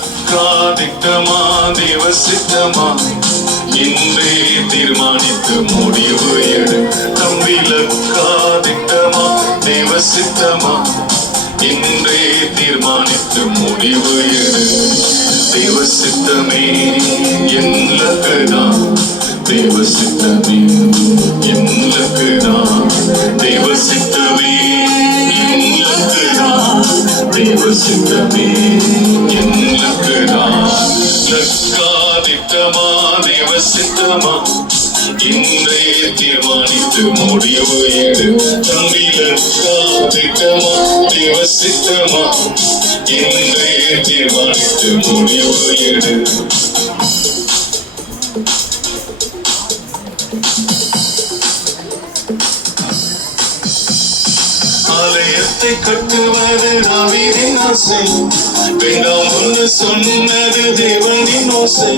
லக்காதிட்டமா தேவ சித்தமா இன்றே தீர்மானித்து முடிவு எடு. தம்பி லக்காதிட்டமா தேவ சித்தமா இன்றே தீர்மானித்து முடிவு எடு. தேவ சித்தமே என் லக்குதான் தேவ சித்தமே என் லக்குதான் தேவ சித்தமே என் லக்குதான் தேவ சித்தமே என் லக்குதான் லக்காதிட்டமா தேவ சித்தமா இன்றைய தீர்மானித்து முடிவு எடு தம்பிகள் திட்டமா திவசித்தமா இன்றைய தீர்மானித்து முடிவு எடு உலகத்தை கட்டுவது தாவீதின் ஆசை. வேண்டாம் ஒன்று சொன்னது தேவனின் ஓசை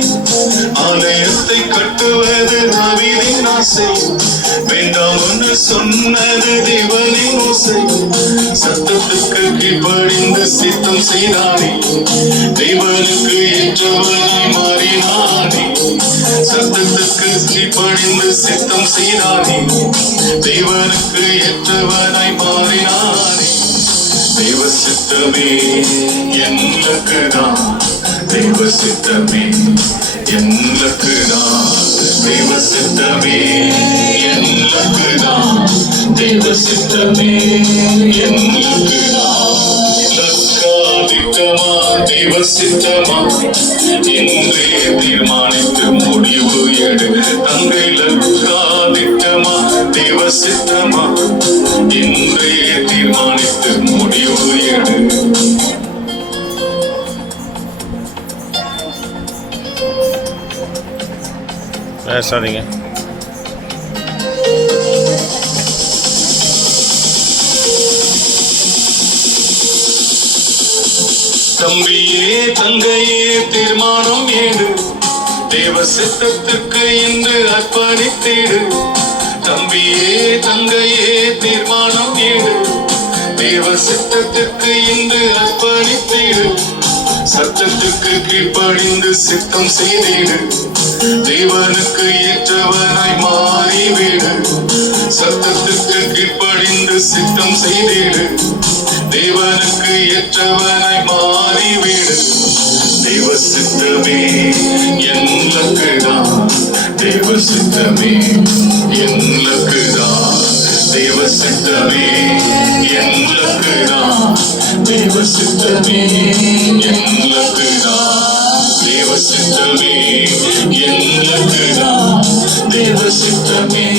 ஆலயத்தை கட்டுவது தாவீதின் ஆசை. வேண்டாம் ஒன்று சொன்னது தேவனின் ஓசை சத்தத்துக்கு கீழ்படிந்து சித்தம் செய்தானே. தேவனுக்கு ஏற்றவனாய் மாறினானே. சத்தத்துக்கு கீழ்படிந்து சித்தம் செய்தானே. தேவனுக்கு ஏற்றவனாய் மாறினானே. தேவ சித்தமே என்னக்குதான் தேவ சித்தமே என்னக்குதான் தேவ சித்தமே என்னக்குதான் தேவ சித்தமே என்னக்குதான் லக்காதிட்டமா தேவ சித்தமா என்றே தீர்மானித்து பேசாதீங்க தம்பியே தங்கையே தீர்மானம் ஏடு. தேவ சித்தத்துக்கு இன்று அர்ப்பணித்தேடு. தம்பியே தங்கையே தீர்மானம் ஏடு. தேவ சித்தத்திற்கு சத்தத்துக்கு கீழ்ப்படிந்து சித்தம் செய்திடு. தேவனுக்கு ஏற்றவனாய் மாறிவிடு. சத்தத்துக்கு கீழ்ப்படிந்து சித்தம் செய்திடு. தேவனுக்கு ஏற்றவனாய் மாறிவிடு. தெய்வ சித்தமே என் லக்குதான். தெய்வ சித்தமே என் லக்குதான். தெய்வ சித்தமே என் லக்குதான். தெய்வ சித்தமே to me.